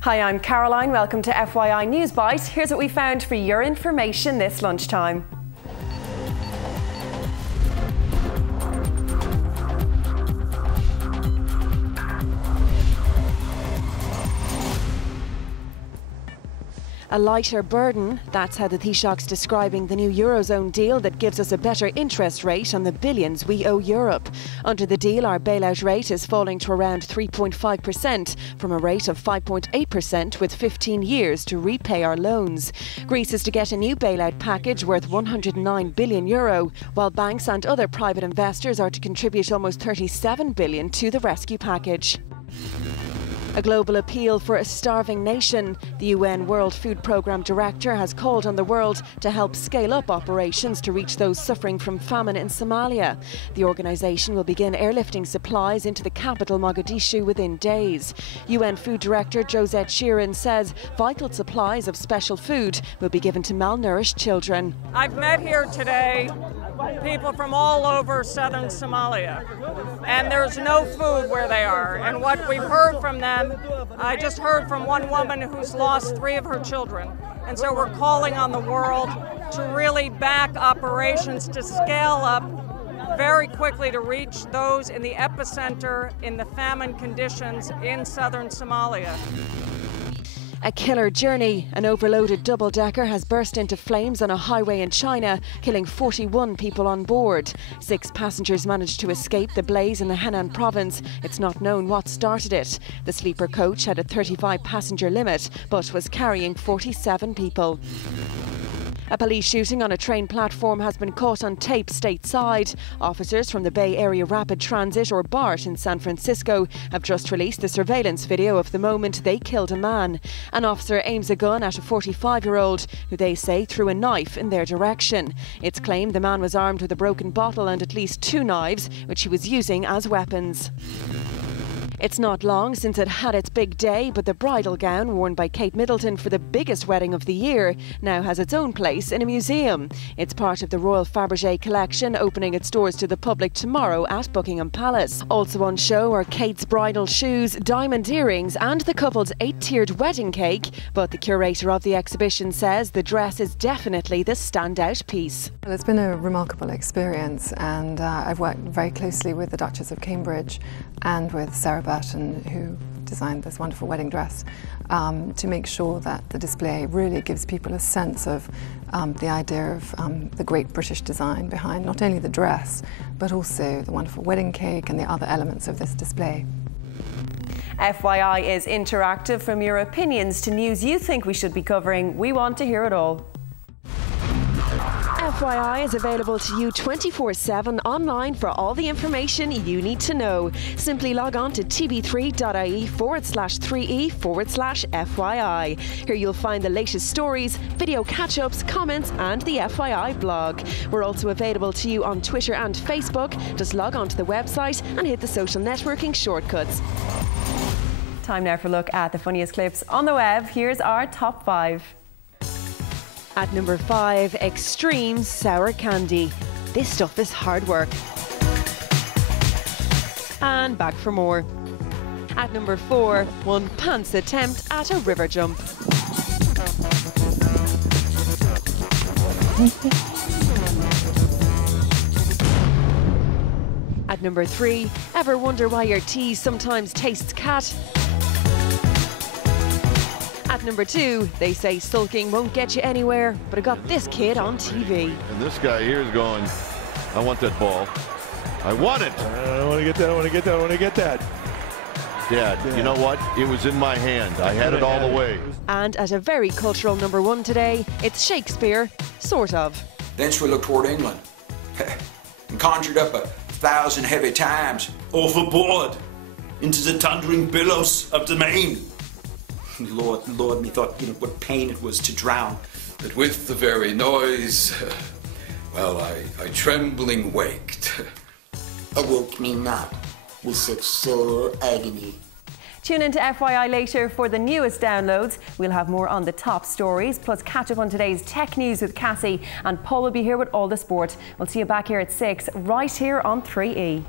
Hi, I'm Caroline. Welcome to FYI Newsbyte. Here's what we found for your information this lunchtime. A lighter burden, that's how the Taoiseach's describing the new Eurozone deal that gives us a better interest rate on the billions we owe Europe. Under the deal, our bailout rate is falling to around 3.5% from a rate of 5.8% with 15 years to repay our loans. Greece is to get a new bailout package worth €109 billion, while banks and other private investors are to contribute almost €37 billion to the rescue package. A global appeal for a starving nation. The UN World Food Programme Director has called on the world to help scale up operations to reach those suffering from famine in Somalia. The organisation will begin airlifting supplies into the capital Mogadishu within days. UN Food Director Josette Sheeran says vital supplies of special food will be given to malnourished children. I've met here today people from all over southern Somalia, and there's no food where they are. And what we've heard from them, I just heard from one woman who's lost 3 of her children. And so we're calling on the world to really back operations to scale up very quickly to reach those in the epicenter in the famine conditions in southern Somalia. A killer journey. An overloaded double-decker has burst into flames on a highway in China, killing 41 people on board. 6 passengers managed to escape the blaze in the Henan province. It's not known what started it. The sleeper coach had a 35-passenger limit, but was carrying 47 people. A police shooting on a train platform has been caught on tape stateside. Officers from the Bay Area Rapid Transit, or BART, in San Francisco have just released the surveillance video of the moment they killed a man. An officer aims a gun at a 45-year-old who they say threw a knife in their direction. It's claimed the man was armed with a broken bottle and at least 2 knives, which he was using as weapons. It's not long since it had its big day, but the bridal gown worn by Kate Middleton for the biggest wedding of the year now has its own place in a museum. It's part of the Royal Fabergé collection, opening its doors to the public tomorrow at Buckingham Palace. Also on show are Kate's bridal shoes, diamond earrings and the couple's 8-tiered wedding cake, but the curator of the exhibition says the dress is definitely the standout piece. Well, it's been a remarkable experience, and I've worked very closely with the Duchess of Cambridge and with Sarah Burton, who designed this wonderful wedding dress, to make sure that the display really gives people a sense of the idea of the great British design behind not only the dress, but also the wonderful wedding cake and the other elements of this display. FYI is interactive. From your opinions to news you think we should be covering, we want to hear it all. FYI is available to you 24/7 online for all the information you need to know. Simply log on to tv3.ie/3e/FYI. Here you'll find the latest stories, video catch-ups, comments and the FYI blog. We're also available to you on Twitter and Facebook. Just log on to the website and hit the social networking shortcuts. Time now for a look at the funniest clips on the web. Here's our top 5. At number 5, extreme sour candy. This stuff is hard work. And back for more. At number 4, one pants attempt at a river jump. At number 3, ever wonder why your tea sometimes tastes cat? At number 2, they say sulking won't get you anywhere, but I got this kid on TV. And this guy here is going, I want that ball. I want it. I want to get that, I want to get that, I want to get that. Dad, you know what? It was in my hand. I had it all the way. And at a very cultural number 1 today, it's Shakespeare, sort of. Thence we looked toward England and conjured up 1,000 heavy times. Overboard into the thundering billows of the main. Lord, methought, what pain it was to drown. But with the very noise, well, I trembling waked. Awoke me not with such sore agony. Tune into FYI later for the newest downloads. We'll have more on the top stories, plus catch up on today's tech news with Cassie, and Paul will be here with all the sport. We'll see you back here at 6, right here on 3E.